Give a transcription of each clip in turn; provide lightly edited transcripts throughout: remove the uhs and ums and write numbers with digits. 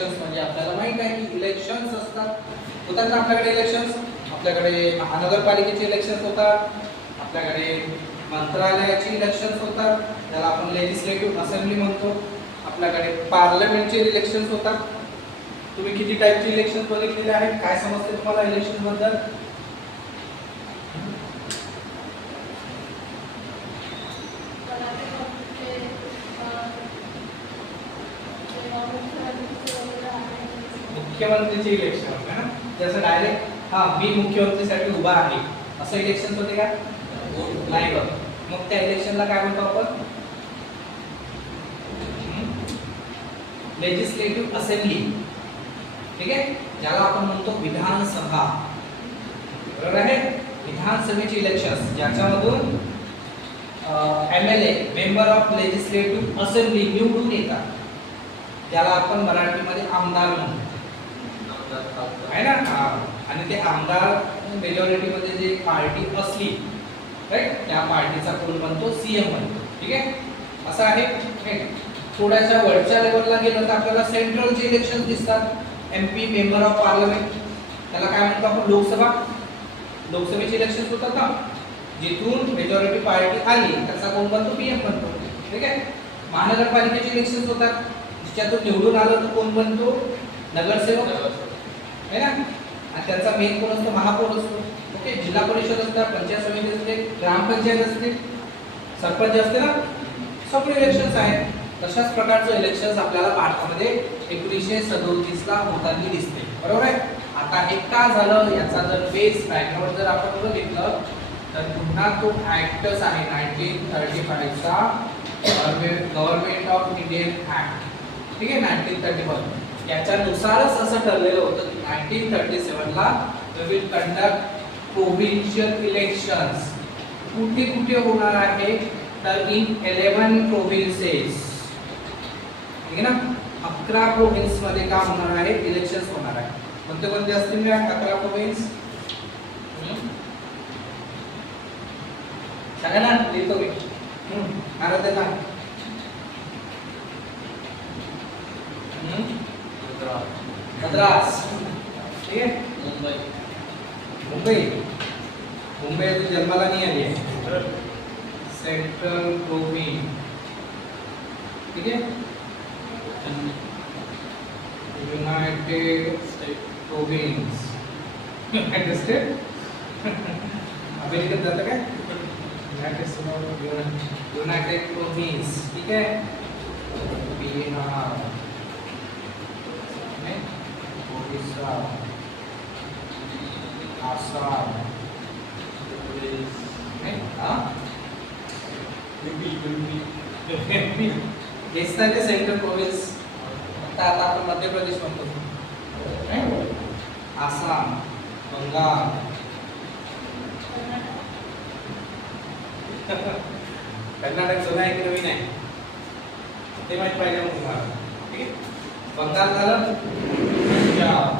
म्हणजे आपल्याला माहित आहे की इलेक्शन्स असतात. होतात ना आपल्याकडे इलेक्शन्स. आपल्याकडे महानगरपालिकेचे इलेक्शन्स होतात, आपल्याकडे मंत्रालयाची इलेक्शन्स होतात, त्याला आपण लेजिस्लेटिव्ह असेंब्ली म्हणतो. आपल्याकडे पार्लमेंटचे इलेक्शन्स होतात. तुम्ही किती टाईपचे इलेक्शन्स बघितलेले आहेत? काय समजते तुम्हाला इलेक्शन बद्दल? मुख्यमंत्रीचे इलेक्शन होते ना, जसं डायरेक्ट मी मुख्यमंत्रीसाठी उभा आहे असं इलेक्शन होते का? नाही बघ. मग त्या इलेक्शनला काय म्हणतो आपण? Legislative assembly. ठीक आहे, ज्याला आपण म्हणतो विधानसभा. बरोबर आहे? विधानसभेचे इलेक्शन ज्याच्यामधून MLA member of legislative assembly निवडून येतात, त्याला आपण मराठीमध्ये आमदार म्हणतो. आहे ना? आणि ते आमदार मेजॉरिटी मध्ये जे पार्टी असली, राईट, त्या पार्टीचा कोण बनतो? सीएम बनतो. ठीक आहे, असं आहे. थोड्याशा वरच्या लेवलला गेलो तर आपल्याला सेंट्रलचे इलेक्शन दिसतात. MP मेंबर ऑफ पार्लमेंट, त्याला काय म्हणतो आपण? लोकसभा. लोकसभेचे इलेक्शन होतात ना, जिथून मेजॉरिटी पार्टी आली त्याचा कोण बनतो? PM बनतो. ठीक आहे. महानगरपालिकेचे इलेक्शन होतात, ज्याच्यातून निवडून आलं तर कोण बनतो? नगरसेवक. है ना? आणि त्यांचा मेन कोण असतो? महापौर असतो. ओके. जिल्हा परिषद असतात, पंचायत समिती असते, ग्रामपंचायत असते, सरपंच असते ना. सगळे इलेक्शन्स आहेत. तशाच प्रकारचे इलेक्शन्स आपल्याला भारतामध्ये 1937 ला होताना दिसते. बरोबर आहे? आता हे का झालं याचा जर बेस बॅकग्राऊंड जर आपण बघितलं तर पुन्हा तो ऍक्टच आहे 1935 चा गव्हर्नमेंट ऑफ इंडियन ऍक्ट. ठीक आहे, 1931. याच्यानुसारच असं ठरलेलं होतं की 1937 ला we will conduct provincial elections. कुठे कुठे होणार आहे? तर इन 11 प्रोव्हिन्सेस. ठीक आहे ना, 11 प्रोव्हिन्स मध्ये का होणार आहे? इलेक्शन्स होणार आहे. कोणते कोणते असतील या 11 प्रोव्हिन्स? सांगा ना, लिहितो मी. ना मद्रास. ठीक आहे. मुंबई. मुंबई अजून जन्माला नाही आली आहे. Central province. ठीक आहे. United province. युनाइटेड स्टेट अमेरिकेत जातं काय? United province. ठीक आहे. Bihar, Odisha, Assam, central province. आता आपण मध्य प्रदेश म्हणतो. आसाम, बंगाल, कर्नाटक जुना आहे की नवीन आहे ते माहिती पाहिजे मग तुम्हाला. ठीक आहे. बंगाल झालं, पंजाब,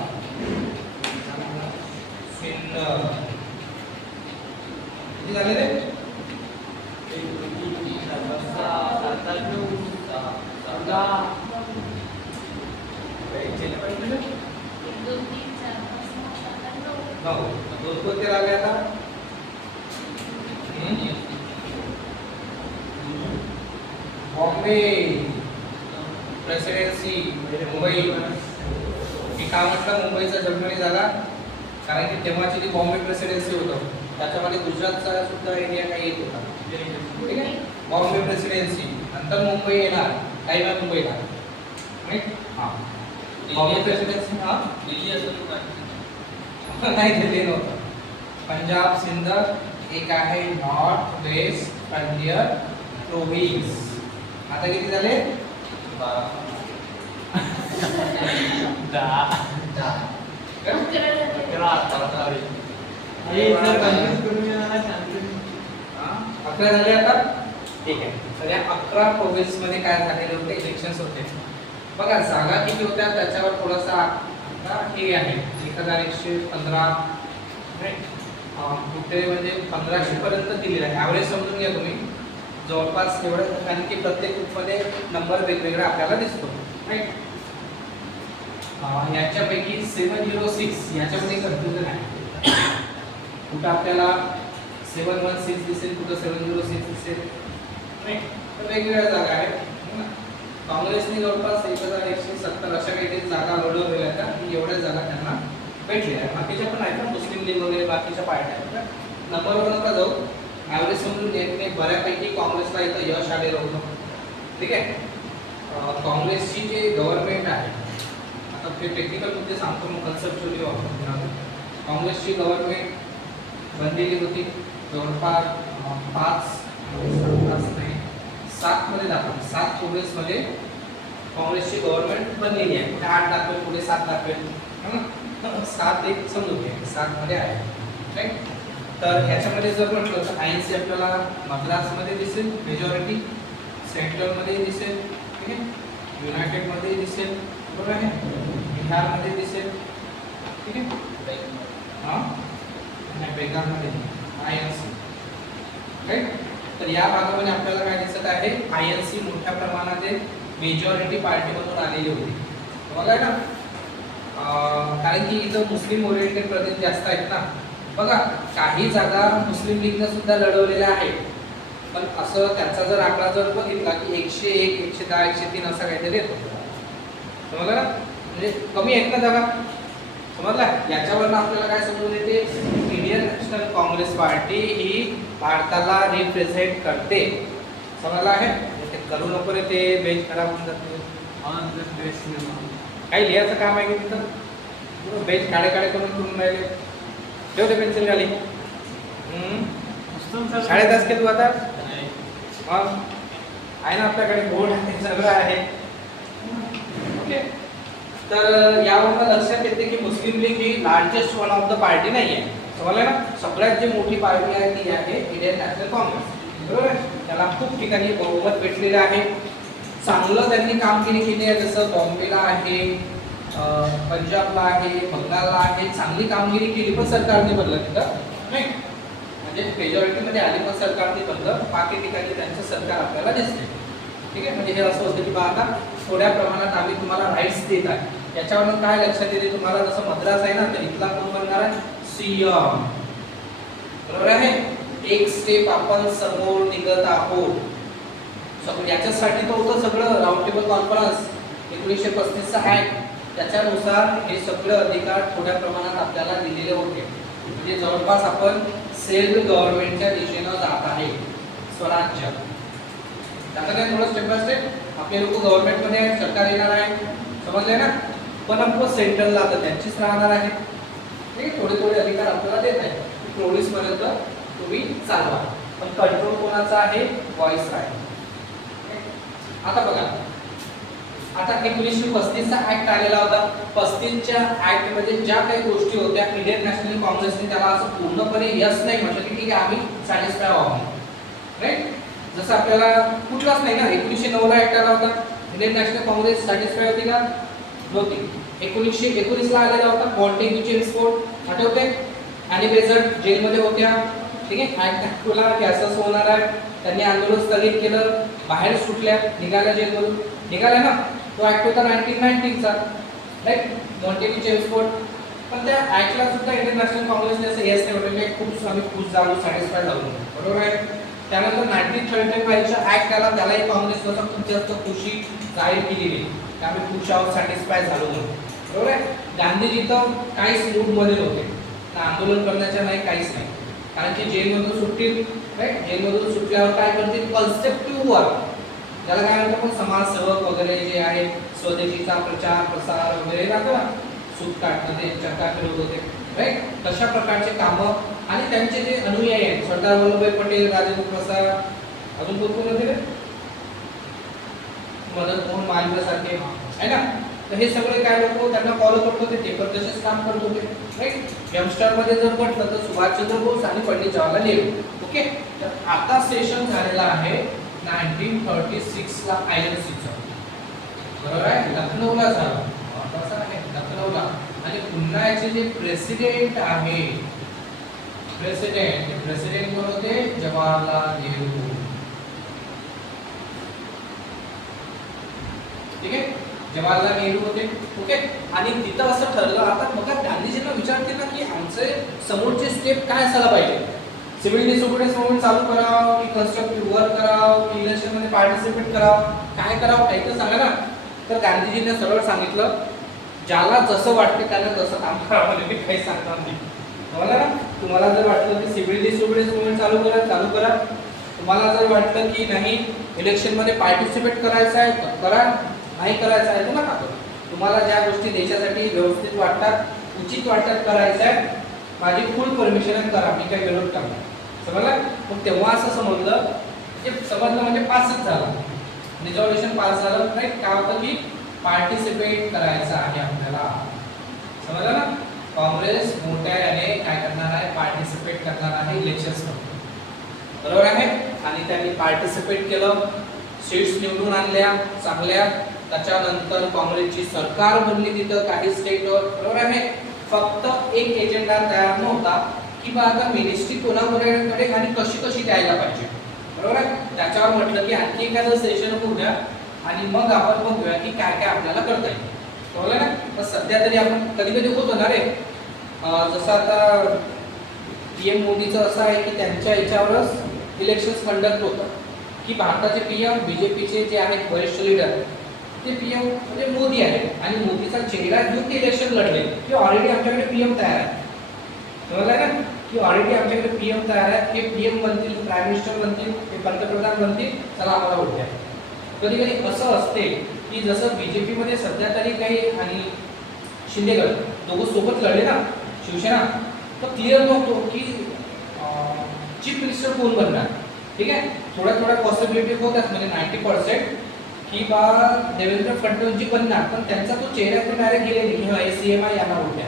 सिंध. किती झाले रे? दोन कोणते राहिले आता? बॉम्बे प्रेसिडेन्सी, मुंबई. मी का म्हटलं मुंबईचा जन्म नाही झाला? कारण की तेव्हाची जी बॉम्बे प्रेसिडेन्सी होतं त्याच्यामध्ये गुजरातचा सुद्धा एरिया काही येत होता. ठीक आहे. बॉम्बे प्रेसिडेन्सी नंतर मुंबई येणार, काही वेळा मुंबईला. बॉम्बे प्रेसिडेन्सी दिल्ली असं नाही, दिल्ली नव्हतं. पंजाब, सिंध. एक आहे नॉर्थ वेस्ट फ्रंटियर प्रोव्हिन्स. आता किती झाले? 11 झाले आता. ठीक आहे. तर या 11 प्रोव्हिन्स मध्ये काय झालेले होते? इलेक्शन्स होते. बघा जागा किती होत्या त्याच्यावर थोडासा हे आहे. 1115 कुठे म्हणजे 1500 पर्यंत दिलेलं आहे. ॲव्हरेज समजून घ्या तुम्ही. जवळपास एवढं, कारण की प्रत्येक ग्रुपमध्ये नंबर वेगवेगळा आपल्याला दिसतो. राईट. याच्यापैकी 706 याच्यामध्ये कन्फ्युजन आहे. कुठं आपल्याला 716 दिसेल, कुठं 706 दिसेल नाही, तर वेगवेगळ्या जागा आहेत. काँग्रेसने जवळपास 1170 अशा काहीतरी जागा लढवलेल्या आहेत की एवढ्या जागा त्यांना भेटलेल्या आहेत. बाकीच्या पण आहेत ना, मुस्लिम लीग वगैरे बाकीच्या पार्ट्या आहेत. नंबरवर नका जाऊ, ॲव्हरेज समजून घेतले बऱ्यापैकी काँग्रेसला इथं यश आलेलं होतं. ठीक आहे. काँग्रेसची जे गव्हर्नमेंट आहे, आता ते टेक्निकल मुद्दे सांगतो मग कन्सेप्च्युअली वापरतो. काँग्रेसची गव्हर्नमेंट बनलेली होती जवळपास 7 मध्ये दाखवली. 7 मध्ये काँग्रेसची गव्हर्नमेंट बनलेली आहे. 8 दाखवेल, पुढे 7 दाखवेल, 7 एक समजून घ्या, 7 मध्ये आहे. राईट. तर ह्याच्यामध्ये जर म्हटलं तर INC आपल्याला मद्रासमध्ये दिसेल मेजॉरिटी, सेंट्रलमध्ये दिसेल, ठीक आहे, युनायटेडमध्ये दिसेल, बरोबर आहे, बिहारमध्ये दिसेल, ठीक आहे, हां, आणि बेंगालमध्ये INC. राईट. तर या भागामध्ये आपल्याला काय दिसत आहे, INC मोठ्या प्रमाणात मेजॉरिटी पार्टीमधून आलेली होती. बघा ना, कारण की इथं मुस्लिम ओरिएंटेड प्रदेश जास्त आहेत ना. बघा, काही जागा मुस्लिम लीगने सुद्धा लढवलेल्या आहेत, पण असं त्यांचा जर आकडा जर बघितला की 101, 110, 103 असं काहीतरी येतो. समजलं ना, म्हणजे कमी आहेत ना जागा. समजला. याच्यावरनं आपल्याला काय समजून येते, इंडियन नॅशनल काँग्रेस पार्टी ही भारताला रिप्रेझेंट करते. समजलं आहे. ते करू नको रे, ते बेंच खराब होऊन जाते. काही लिहायचं काम आहे की तिथं, बेंच काळे काळे करून राहिले. ठेव ते पेन्सिल खाली. शाळेत असते तू आता, मग आहे ना आपल्याकडे बोर्ड आहे, सगळं आहे. ओके. तर यावरून लक्षात येते की मुस्लिम लीग ही largest one of the party नाही आहे. समजलं ना. सगळ्यात जी मोठी पार्टी आहे ती आहे इंडियन नॅशनल काँग्रेस. बरोबर. त्याला खूप ठिकाणी बहुमत भेटलेलं आहे. चांगलं त्यांनी कामगिरी केली आहे, जसं बॉम्बेला आहे, पंजाबला आहे, बंगालला आहे. चांगली कामगिरी केली, पण सरकारने बदललं तिथं नाही, म्हणजे मेजॉरिटीमध्ये आली पण सरकारने बदललं. बाकी ठिकाणी त्यांचं सरकार आपल्याला दिसते. ठीक आहे. म्हणजे हे असं होतं की बा आता थोड्या प्रमाणात आम्ही तुम्हाला राईट्स देत आहे. याच्यावरून काय लक्षात येते तुम्हाला, जसं मद्रास आहे ना, तर इथला कोण बनणार आहे, सीएम. बरोबर आहे. एक स्टेप आपण समोर निघत आहोत. याच्यासाठी तर होतं सगळं राऊंड टेबल कॉन्फरन्स 1935चा ऍक्ट. त्याच्यानुसार हे सगळं अधिकार थोड्या प्रमाणात आपल्याला दिलेले होते. म्हणजे जवळपास आपण सेल्फ गव्हर्नमेंटच्या दिशेनं जात आहे, स्वराज्य. त्याचं काय थोडं स्टेप बाय स्टेप आपले लोक गव्हर्नमेंटमध्ये आहेत, सरकार येणार आहे. समजले ना. पण आपण सेंट्रलला आता त्यांचीच राहणार आहे. ठीक. थोडे थोडे अधिकार आपल्याला देत आहे. 24 पर्यंत तुम्ही चालवा, पण कंट्रोल कोणाचा आहे, व्हॉइस आहे. आता बघा, आता 1935चा ऍक्ट आलेला होता. 35च्या ऍक्ट मध्ये ज्या काही गोष्टी होत्या, इंडियन नॅशनल काँग्रेसने त्याला असं पूर्णपणे यस नाही म्हटलं की ठीक आहे आम्ही सॅटिस्फाय आहोत. राईट. जसं आपल्याला कुठलाच नाही ना. 1909 ला ऍक्ट आला होता, इंडियन नॅशनल काँग्रेस सॅटिस्फाय होती का, नव्हती. 1919 ला आलेला होता मॉन्टेग्यू चेम्स कोड, आठवते. आणि बेझंट जेलमध्ये होत्या. ठीक आहे. ऍक्ट की असंच होणार आहे. त्यांनी आंदोलन स्थगित केलं, बाहेर सुटल्या, निघाल्या जेलमधून, निघाल्या ना. तो ऍक्ट होता 1919चा. राईट. Montagu Chelmsford. पण त्या ऍक्टला सुद्धा इंडियन नॅशनल काँग्रेसने असं येस नाही म्हटलं, खूप आम्ही खुश झालो, सॅटिस्फाय झालो. बरोबर आहे. त्यानंतर 1935चा ऍक्ट आला, त्यालाही काँग्रेसला खूप जास्त खुशी जाहीर केलेली, आम्ही खुश आहोत, सॅटिस्फाय झालो म्हणून. बरोबर आहे. गांधीजी तर काहीच मूडमध्ये नव्हते ना, आंदोलन करण्याच्या नाही, काहीच नाही. कारण की जेलमधून सुटतील. राईट. जेलमधून सुटल्यावर काय करतील, कन्स्ट्रक्टिव्ह वर्क, ज्याला काय म्हणतात पण समाजसेवक वगैरे जे आहे, स्वदेशीचा प्रचार प्रसार वगैरे राहतो ना, सूत काढणं, ते चर्चा करत होते. राईट. तशा प्रकारचे कामं. आणि त्यांचे जे अनुयायी आहेत, सरदार वल्लभभाई पटेल, राजेंद्र प्रसाद, अजून कोण होते, मदन मोहन मालवीय सारखे आहे ना. तर हे सगळे काय लोक त्यांना फॉलो करत होते, ते पण तसेच काम करत होते. राईट. यंगस्टर मध्ये जर म्हटलं तर सुभाषचंद्र बोस आणि पंडित जवाहरलाल नेहरू. ओके. तर आता सेशन झालेला आहे 1936 ला INCचं. बरोबर आहे. लखनौला झालं, तसं आहे लखनौला. आणि पुन्हा याचे जे प्रेसिडेंट आहे, प्रेसिडेंट कोण होते, जवाहरलाल नेहरू. ठीक आहे. जवाहरलाल नेहरू होते. ओके. आणि तिथं असं ठरलं. आता बघा गांधीजींना विचारतील ना की आमचे समोरचे स्टेप काय असायला पाहिजे. सिव्हिल डिसोबिडियन्स मूवमेंट चालू करावं की कन्स्ट्रक्टिव्ह वर्क करावं की इलेक्शनमध्ये पार्टिसिपेट करावं, काय करावं काही तर सांगा ना. तर गांधीजींनी सरळ सांगितलं ज्याला जसं वाटते त्याला तसं काम करावं. मी काही सांगणार नाही. समजलं ना. तुम्हाला जर वाटलं की सिव्हिल डिसोबिडियन्स मूवमेंट चालू करा. तुम्हाला जर वाटलं की नाही इलेक्शनमध्ये पार्टिसिपेट करायचं आहे तर करा, नाही करायचं आहे तर नका करू. तुम्हाला ज्या गोष्टी देशासाठी व्यवस्थित वाटतात, उचित वाटतात करायचं आहे, माझी फुल परमिशन करा, मी काही विरोध करणार. समजलं. मग तेव्हा असं समजलं म्हणजे पासच झालं, रिझॉल्युशन पास झालं. राईट. काय होतं की पार्टिसिपेट करायचं आहे आपल्याला. समजलं ना. काँग्रेस मोठ्याने काय करणार आहे, पार्टिसिपेट करणार आहे इलेक्शन्समध्ये. बरोबर आहे. आणि त्यांनी पार्टिसिपेट केलं, सीट्स निवडून आणल्या चांगल्या. त्याच्यानंतर काँग्रेसची सरकार बनली तिथं काही स्टेटवर. बरोबर आहे. फक्त एक एजेंडा तयार नव्हता की बा आता मिनिस्ट्री कोणाकडे आणि कशी द्यायला पाहिजे. बरोबर आहे. त्याच्यावर म्हटलं की आणखी एखादं सेशन होऊ द्या आणि मग आपण बघूया की काय काय आपल्याला करता येईल. बरोबर ना. तर सध्या तरी आपण कधी होतो ना रे, जसं आता PM मोदीचं असं आहे की त्यांच्या याच्यावरच इलेक्शन्स कंडक्ट होतं की भारताचे PM BJPचे जे आहेत वरिष्ठ लीडर ते PM म्हणजे मोदी आहेत आणि मोदीचा चेहरा घेऊन ते इलेक्शन लढले की ऑलरेडी आमच्याकडे PM तयार आहे. समजलं ना की ऑलरेडी आमच्याकडे PM तयार आहे. हे PM बनतील, प्राईम मिनिस्टर बनतील, हे पंतप्रधान बनतील, चला आम्हाला वोट द्या. कधी असं असते की जसं BJPमध्ये सध्या तरी काही आणि शिंदेगड दोघं सोबत लढले ना शिवसेना, तर क्लिअर नव्हतो की चीफ मिनिस्टर कोण बनणार. ठीक आहे. थोड्या पॉसिबिलिटी होतात म्हणजे 90% की बा देवेंद्र फडणवीसजी बनणार, पण त्यांचा तो चेहऱ्यातून डायरेक्ट गेले की हा CM आहे यांना वोट द्या,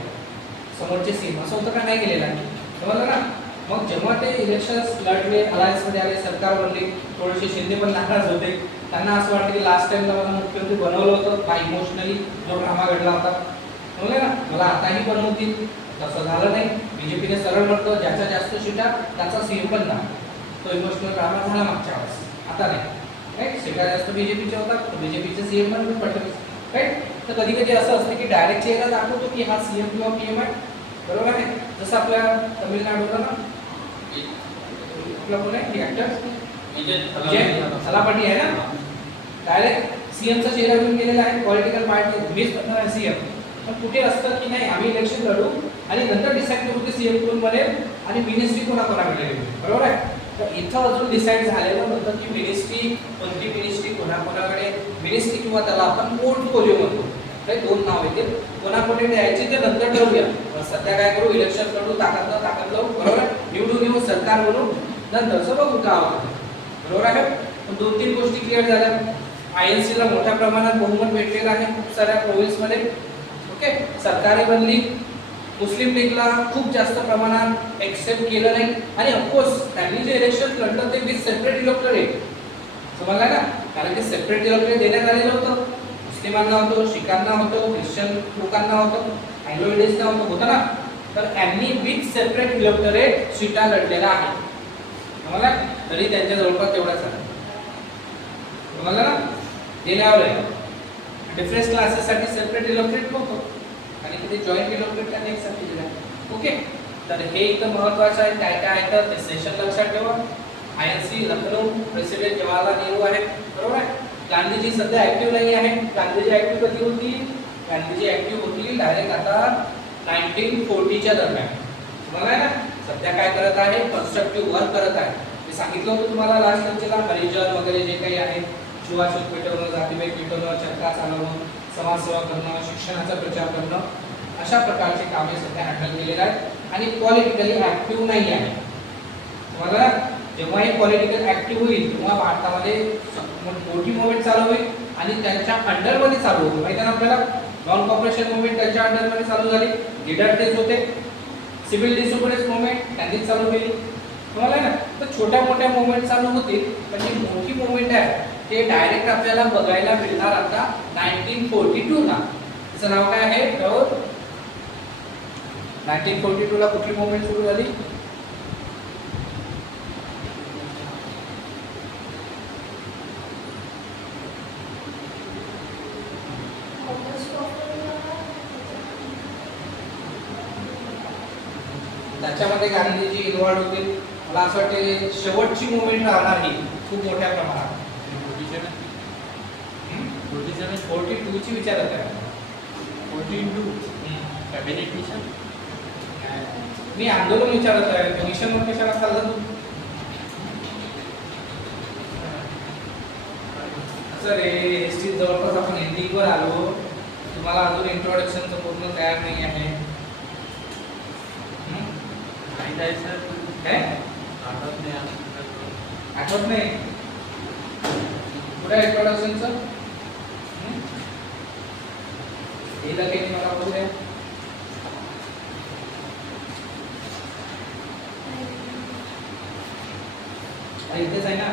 समोरचे CM असं होतं का नाही गेलेला. समजलं ना. मग जेव्हा ते इलेक्शन्स लढले, अलायन्समध्ये आले, सरकार बनली, थोडेसे शिंदे पण नाराज होते. त्यांना असं वाटतं की लास्ट टाइमला मला मुख्यमंत्री बनवलं होतं, हा इमोशनली जो ड्रामा घडला होता. समजलं ना. मला आताही बनवतील, तसं झालं नाही. BJPने सरळ म्हटलं ज्याच्या जास्त सीटा त्याचा CM बनणार. तो इमोशनल ड्रामा झाला मागच्या वेळेस, आता नाही. राईट. सीटा जास्त BJPचे होतात, BJPचे CM बनवून फडणवीस. राईट. तर कधी असं असतं की डायरेक्ट चेहरा दाखवतो की हा CM किंवा PM आहे. बरोबर आहे. जसं आपल्या तमिळनाडूला ना आपला कोण आहे ऍक्टर विजय थलापती आहे ना, डायरेक्ट CMचा चेहरा घेऊन गेलेला आहे. पॉलिटिकल पार्टी मीच बनणार आहे CM. पण कुठे असतं की नाही आम्ही इलेक्शन लढू आणि नंतर डिसाईड करू की CM कोण बनेल आणि मिनिस्ट्री कोणाकोणाकडे येईल. बरोबर आहे. तर इथं अजून डिसाईड झालेलं नव्हतं की मिनिस्ट्री कोणती मिनिस्ट्री कोणाकोणाकडे मिनिस्ट्री किंवा त्याला आपण पोर्टफोलिओ म्हणतो. काही 2 नाव येतील, कोणाकोणी द्यायची ते नंतर ठरवूया. सध्या काय करू, इलेक्शन लढू, ताकद लावू. बरोबर. निवडून येऊ, सरकार बनवू, नंतरचं बघू का होतं. बरोबर आहे. पण 2-3 गोष्टी क्लिअर झाल्या. INC ला मोठ्या प्रमाणात बहुमत भेटलेलं आहे खूप साऱ्या प्रोव्हिन्समध्ये. ओके. सरकारे बनली. मुस्लिम लीगला खूप जास्त प्रमाणात एक्सेप्ट केलं नाही आणि ऑफकोर्स त्यांनी जे इलेक्शन लढलं ते विथ सेपरेट इलेक्टोरेट. समजलं ना. कारण की सेपरेट इलेक्टोरेट देण्यात आलेलं होतं. मुस्लिमांना होतं, शिखांना होतं, ख्रिश्चन लोकांना होतं, अँग्लो इंडियन्सना होतं ना. तर त्यांनी विथ सेपरेट इलेक्टोरेट सीटा लढलेल्या आहेत. समजला. तरी त्यांच्या जवळपास तेवढाच आहे. समजलं ना. गेल्यावर डिफरन्स क्लासेससाठी सेपरेट इलेक्टोरेट होतं आणि तिथे जॉईंट इलेक्टोरेट त्यांनी एक्सेप्ट केलेलं आहे. ओके. तर हे इथं महत्त्वाचं आहे. काय काय आहे तर ते सेशन लक्षात ठेवा. INC लखनौ प्रेसिडेंट जवाहरलाल नेहरू आहेत. बरोबर आहे. गांधीजी सध्या ऍक्टिव्ह नाही आहे. गांधीजी ऍक्टिव्ह कधी होतील, गांधीजी ऍक्टिव्ह होतील डायरेक्ट आता 1940च्या दरम्यान. तुम्हाला ना सध्या काय करत आहे, कन्स्ट्रक्टिव्ह वर्क करत आहे. मी सांगितलं होतं तुम्हाला लास्ट लेक्चरला, हरिजन वगैरे जे काही आहे, छुवाछूत पेटवणं, जातीभेद पेटवणं, चरखा चालवणं, समाजसेवा करणं, शिक्षणाचा प्रचार करणं, अशा प्रकारचे कामे सध्या हँडल केलेले आहेत आणि पॉलिटिकली ऍक्टिव्ह नाही आहे. तुम्हाला जेव्हा हे पॉलिटिकल ऍक्टिव्ह होईल तेव्हा भारतामध्ये मोठी मुवमेंट चालू होईल आणि त्यांच्या अंडरमध्ये चालू होईल. माहिती आहे ना आपल्याला. नॉन कॉर्पोरेशन मुवमेंट त्यांच्या अंडरमध्ये चालू झाली, लीडर तेच होते. सिव्हिल डिसोबिडियन्स मुवमेंट त्यांनीच चालू केली. तुम्हाला ना. तर छोट्या मोठ्या मुवमेंट चालू होतील, पण जी मोठी मुवमेंट आहे ते डायरेक्ट आपल्याला बघायला मिळणार आता 1942 ला. त्याचं नाव काय आहे, 1942 ला कुठली मुवमेंट सुरू झाली, त्याच्यामध्ये गांधीजी इन्व्हॉल्व होते. मला असं वाटते शेवटची मुवमेंट राहणार ही खूप मोठ्या प्रमाणात. 42 ची विचारत आहे. 42 कॅबिनेट मिशन. मी आंदोलन विचारत आहे, मिशनवर कशाला चाललं तू? सर हिस्ट्री जवळपास आपण एंडिंगवर आलो. तुम्हाला अजून इंट्रोडक्शनचं पूर्ण तयार नाही आहे. माहित आहे सर. काय आठवत नाही? कुठे इंट्रोडक्शनचं हे लगेच मला बोलूया. इथेच आहे ना.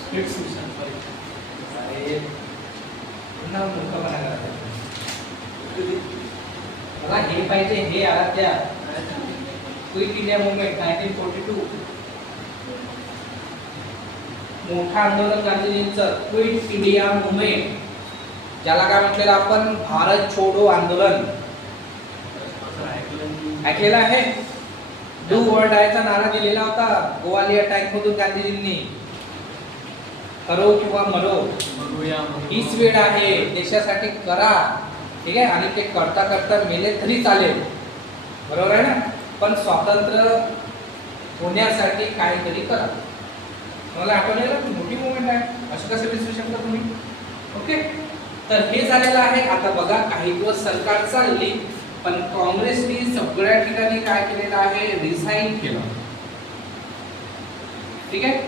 Splits mission. अरे पुन्हा मूर्खपणा करतात. मला हे पाहिजे, हे आराध्या. Quit India movement 1942. मोठा आंदोलन गांधीजींचं क्विट इंडिया मूवमेंट, ज्याला काय म्हटलेलं आपण भारत छोडो आंदोलन. ऐकलेलं आहे? डू ऑर डायचा नारा दिलेला होता गोवालिया टँक मधून गांधीजींनी. करो किंवा मरो, हीच वेळ आहे, देशासाठी करा. ठीक आहे, आणि ते करता करता मेले तरी चालेल. बरोबर आहे ना? पण स्वातंत्र्य होण्यासाठी काहीतरी करा. मला आठवलेलं मोठी मुवमेंट आहे, असं कसं विसरू शकता तुम्ही? ओके, तर हे झालेलं आहे. आता बघा, काही दिवस सरकार चालली, पण काँग्रेसने सगळ्या ठिकाणी काय केलेलं आहे? रिझाईन केलं. ठीक आहे,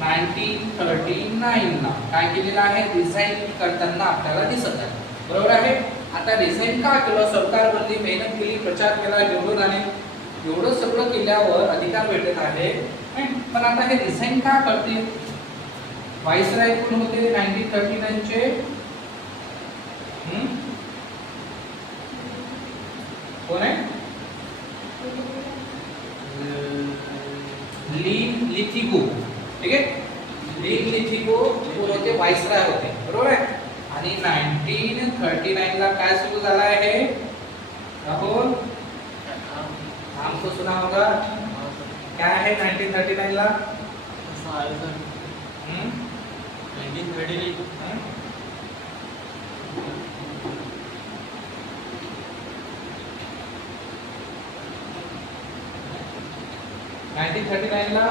1939 ला काय केलेलं आहे? रिझाईन करताना आपल्याला दिसत आहे. बरोबर आहे? आता रिझाईन का केलं? सरकार बंदी, मेहनत केली, प्रचार केला, निवडून आले, एवढं सगळं केल्यावर अधिकार भेटत आहे. पण आता हे रिझाईन का करतील? व्हाईसराय कोण होते 1939 चे? कोण आहे? ली लिथिगो. ठीक आहे, ली लिथिगो कोण होते? व्हाईसराय होते. बरोबर आहे? आणि 1939 ला काय सुरू झाला आहे? राहुल हमको सुना होगा. क्या है 1939 ला? 1939 1939 ला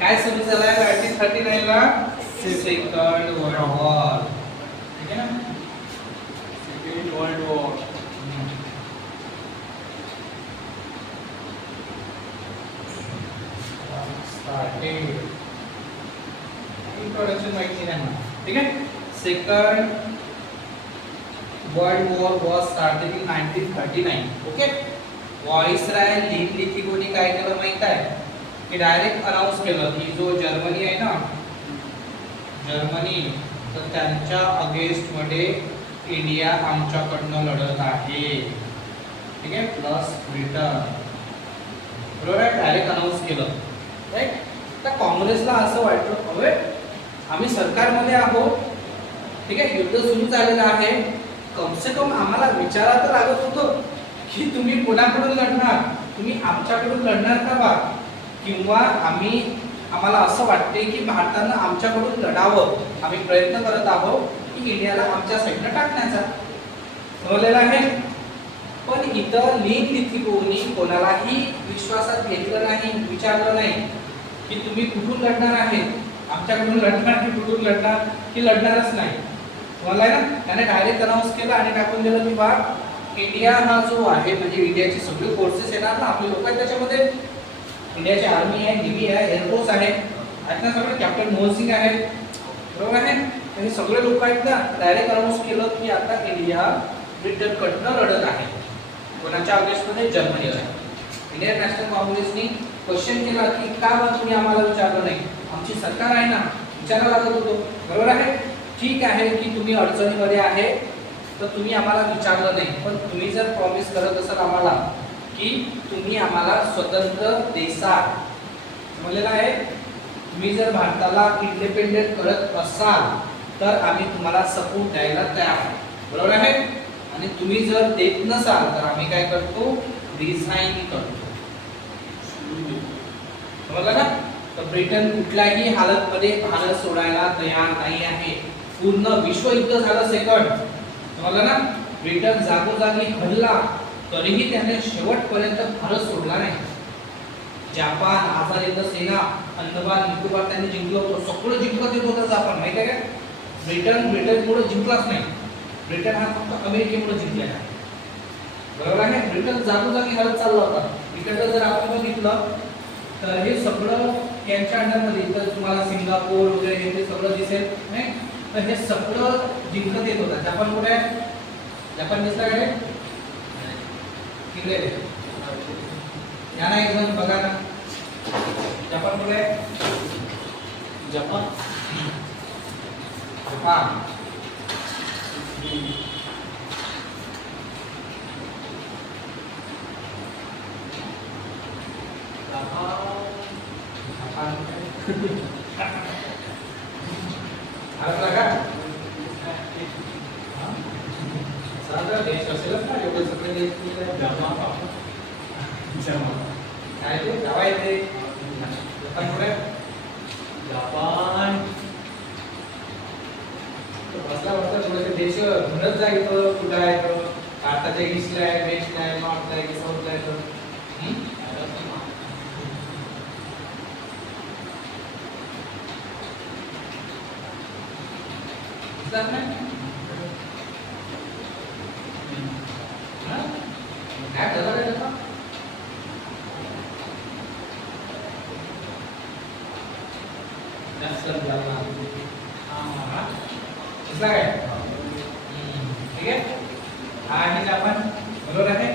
काय सुरू झालाय? 1939 ला सेकंड वर्ल्ड वॉर. ठीक आहे ना? Second world war. इंट्रोडक्शन माहिती नाही मला. ठीक आहे, second world war was started in 1939. Okay, viceroy ली लिथिगोने काय केलं माहित आहे? की डायरेक्ट अनाउन्स केलं की जो जर्मनी आहे ना, जर्मनी, तर त्यांच्या अगेन्स्ट मध्ये इंडिया आमच्याकडनं लढत आहे. ठीक आहे, प्लस ब्रिटन. बरोबर आहे? डायरेक्ट अनाउन्स केलं. राईट? तर काँग्रेसला असं वाटलं, अरे आम्ही सरकारमध्ये आहोत, ठीक आहे, युद्ध सुरू झालेलं आहे, कम से कम आम्हाला विचारा तर लागत होतं की तुम्ही कोणाकडून लढणार, तुम्ही आमच्याकडून लढणार का बा? किंवा आम्हाला असं वाटते की भारतानं आमच्याकडून लढावं, आम्ही प्रयत्न करत आहोत की इंडियाला आमच्या साईडनं टाकण्याचा. समजलेलं आहे? पण इथं ली लिथिगोनी कोणालाही विश्वासात घेतलं नाही, विचारलं नाही की तुम्ही कुठून लढणार आहे, आमच्याकडून लढणार की कुठून लढणार, की लढणारच नाही. समजलंय ना? त्याने डायरेक्ट अनाउन्स केलं आणि टाकून दिलं की बा इंडिया हा जो आहे, म्हणजे इंडियाची सगळी फोर्सेस येणार ना, आपले लोक आहेत त्याच्यामध्ये. इंडियाची आर्मी आहे, नेव्ही आहे, एअरफोर्स आहे, आहेत ना सगळे, कॅप्टन मोहन सिंग आहे. बरोबर आहे? तर हे सगळे लोक आहेत ना. डायरेक्ट अनाउन्स केलं की आता इंडिया ब्रिटनकडनं लढत आहे. कोणाच्या अगेन्स्टमध्ये? जर्मनीच्या. इंडियन नॅशनल काँग्रेसनी क्वेश्चन केला की का बा तुम्ही आम्हाला विचारलं नाही, आमची सरकार आहे ना, विचारायला लागत होतो. बरोबर आहे? ठीक आहे की तुम्ही अडचणीमध्ये आहे तर तुम्ही आम्हाला विचारलं नाही, पण तुम्ही जर प्रॉमिस करत असाल आम्हाला की तुम्ही आम्हाला स्वतंत्र देसाल. समजलेलं आहे. तुम्ही जर भारताला इंडिपेंडेंट करत असाल तर आम्ही तुम्हाला सपोर्ट द्यायला तयार आहे. बरोबर आहे. आणि तुम्ही जर देत नसाल तर आम्ही काय करतो, रिझाईन करतो. समजलं ना. तर ब्रिटन कुठल्याही हालतमध्ये भारत सोडायला तयार नाही आहे. पूर्ण विश्वयुद्ध झालं सेकंड. समजलं ना. ब्रिटन जागोजागी हल्ला तरीही त्याने शेवटपर्यंत भारत सोडला नाही. जपान, आझाद हिंद सेना, अंदमान निकोबार त्यांनी जिंकलं होतं. सगळं जिंकत येत होतं जपान, माहिती आहे का. ब्रिटनमुळे जिंकलाच नाही. ब्रिटन हा फक्त अमेरिकेमुळे जिंकलेला आहे. बरोबर आहे. ब्रिटन जागोजागी हलत चालला होता. इकडं जर आपण बघितलं तर हे सगळं यांच्या अंडरमध्ये, तर तुम्हाला सिंगापूर वगैरे हे सगळं दिसेल नाही. तर हे सगळं जिंकत येत होतं. जपान कुठे आहे. जपान दिसला का तिकडे यांना एक जण बघा ना. जपान कुठे आहे. जपान जपान देश असेल ना एवढे सगळे देश काय ते गावा येते. जपान कुठे. जपान बसला बसला थोडेसे देश म्हणत जायचं कुठं आहे. तर भारताच्या ईस्टला आहे, वेस्टला आहे, नॉर्थला आहे, साऊथला आहे. तर काय झालं काय त्याचा. दिसला काय. ठीक आहे. हा आहे जपान. बरोबर आहे.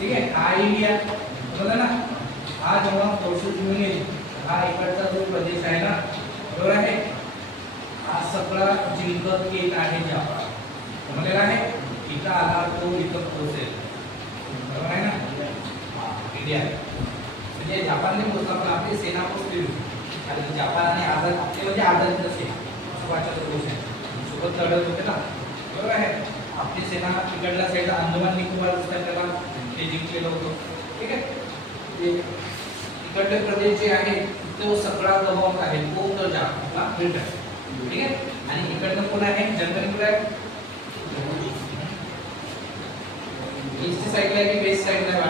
ठीक आहे. हा इंडिया. बरोबर ना. हा जेव्हा सोशल युनियन, हा इकडचा जो प्रदेश आहे ना, बरोबर आहे, हा सगळा जिंकत येत आहे जपान. समजलेला आहे. इथं आला तो इथं पोहोचेल. बरोबर आहे ना. इंडिया म्हणजे जपानने पोहोचला पण आपली सेना पोहोचली. कारण जपान आणि आझाद आपले म्हणजे आझाद नसेल असं वाटतं गोष्ट आहे. सोबत लढत होते ना. बरोबर आहे. आपली सेना तिकडल्या साईडला अंदमान निकोबार असतात त्याला ते जिंकलेलं होतं. ठीक आहे. इकडले प्रदेश जे आहे तो सगळा गमावत आहे. तो तर जपानला ब्रिटन. ठीक आहे. आणि इकडनं कोण आहे. जर्मनी कुठे आहे. ईस्ट साईडला आहे की वेस्ट साईडला आहे.